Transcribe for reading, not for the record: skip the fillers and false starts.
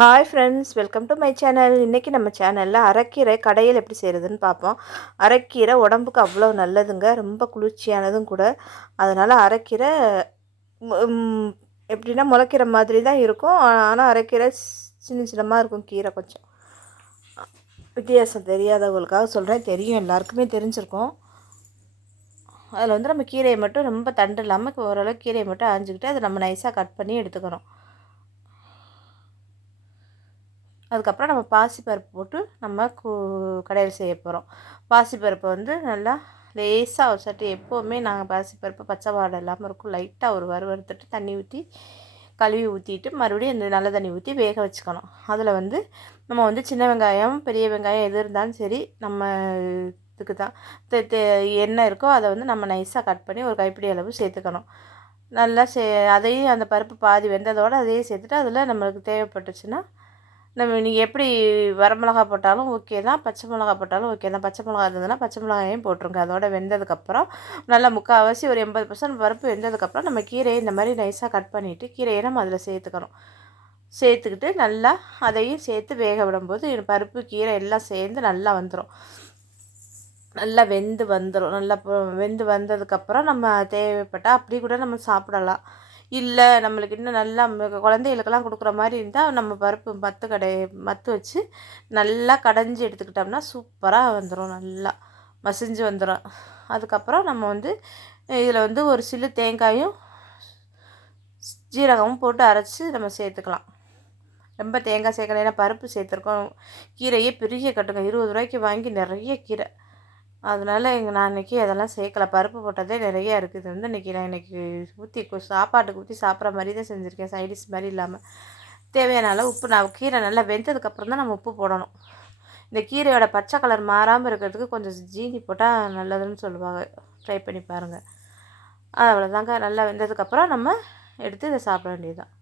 Hi friends, welcome to my channel. இன்றைக்கி நம்ம சேனலில் அரைக்கீரை கடையில் எப்படி செய்கிறதுன்னு பார்ப்போம். அரைக்கீரை உடம்புக்கு அவ்வளோ நல்லதுங்க, ரொம்ப குளிர்ச்சியானதும் கூட. அதனால் அரைக்கீரை எப்படின்னா முளைக்கிற மாதிரி தான் இருக்கும். ஆனால் அரைக்கீரை சின்ன சின்னமாக இருக்கும். கீரை கொஞ்சம் வித்தியாசம் தெரியாதவங்களுக்காக சொல்கிறேன். தெரியும், எல்லாருக்குமே தெரிஞ்சிருக்கும். அதில் வந்து நம்ம கீரையை மட்டும் ரொம்ப தண்டு இல்லாமல் ஓரளவுக்கு கீரையை மட்டும் அரைஞ்சிக்கிட்டு அதை நம்ம நைஸாக கட் பண்ணி எடுத்துக்கணும். அதுக்கப்புறம் நம்ம பாசிப்பருப்பு போட்டு நம்ம கடையில் செய்ய போகிறோம். பாசிப்பருப்பை வந்து நல்லா லேசாக ஒரு சட்டி, எப்போவுமே நாங்கள் பாசிப்பருப்பு பச்சை வாடை இல்லாமல் இருக்கும், லைட்டாக ஒரு வறுத்துட்டு தண்ணி ஊற்றி கழுவி ஊற்றிட்டு மறுபடியும் இந்த நல்ல தண்ணி ஊற்றி வேக வச்சுக்கணும். அதில் வந்து நம்ம வந்து சின்ன வெங்காயம் பெரிய வெங்காயம் எது இருந்தாலும் சரி, நம்ம இதுக்கு தான் எண்ணெய் இருக்கோ அதை வந்து நம்ம நைஸாக கட் பண்ணி ஒரு கைப்பிடி அளவு சேர்த்துக்கணும். நல்லா அதையும் அந்த பருப்பு பாதி வெந்ததோடு அதையும் சேர்த்துட்டு அதில் நம்மளுக்கு தேவைப்பட்டுச்சுன்னா நீங்கள் எப்படி வரமிளகா போட்டாலும் ஓகே தான், பச்சை மிளகா போட்டாலும் ஓகே தான். பச்சை மிளகா இருந்ததுன்னா பச்சை மிளகாயும் போட்டுருங்க. அதோட வெந்ததுக்கப்புறம் நல்லா முக்கால்வாசி ஒரு 80% பருப்பு வெந்ததுக்கப்புறம் நம்ம கீரையை இந்த மாதிரி நைஸாக கட் பண்ணிவிட்டு கீரையை நம்ம அதில் சேர்த்துக்கணும். சேர்த்துக்கிட்டு நல்லா அதையும் சேர்த்து வேக விடும்போது பருப்பு கீரை எல்லாம் சேர்ந்து நல்லா வந்துடும். நல்லா வெந்து வந்துடும். நல்லா வெந்து வந்ததுக்கப்புறம் நம்ம தேவைப்பட்டால் அப்படி கூட நம்ம சாப்பிடலாம். இல்லை நம்மளுக்கு இன்னும் நல்லா குழந்தைகளுக்கெல்லாம் கொடுக்குற மாதிரி இருந்தால் நம்ம பருப்பு மத்து வச்சு நல்லா கடைஞ்சி எடுத்துக்கிட்டோம்னா சூப்பராக வந்துடும், நல்லா மசிஞ்சு வந்துடும். அதுக்கப்புறம் நம்ம வந்து இதில் வந்து ஒரு சில்லு தேங்காயும் ஜீரகமும் போட்டு அரைச்சி நம்ம சேர்த்துக்கலாம். ரொம்ப தேங்காய் சேர்க்கணும், ஏன்னா பருப்பு சேர்த்துருக்கோம். கீரையே பெரிய கட்டுங்க, 20 ரூபாய்க்கு வாங்கி நிறைய கீரை. அதனால் நான் இன்றைக்கி அதெல்லாம் சேர்க்கல, பருப்பு போட்டதே நிறையா இருக்குது. வந்து நான் ஊற்றி சாப்பாட்டுக்கு ஊற்றி சாப்பிட்ற மாதிரி தான் செஞ்சுருக்கேன், சைடிஷ் மாதிரி இல்லாமல். தேவையான அளவு உப்பு, நான் கீரை நல்லா வெந்ததுக்கப்புறம் தான் நம்ம உப்பு போடணும். இந்த கீரையோட பச்சை கலர் மாறாமல் இருக்கிறதுக்கு கொஞ்சம் ஜீனி போட்டால் நல்லதுன்னு சொல்லுவாங்க, ட்ரை பண்ணி பாருங்கள். அவ்வளோதாங்க. நல்லா வெந்ததுக்கப்புறம் நம்ம எடுத்து இதை சாப்பிட வேண்டியதுதான்.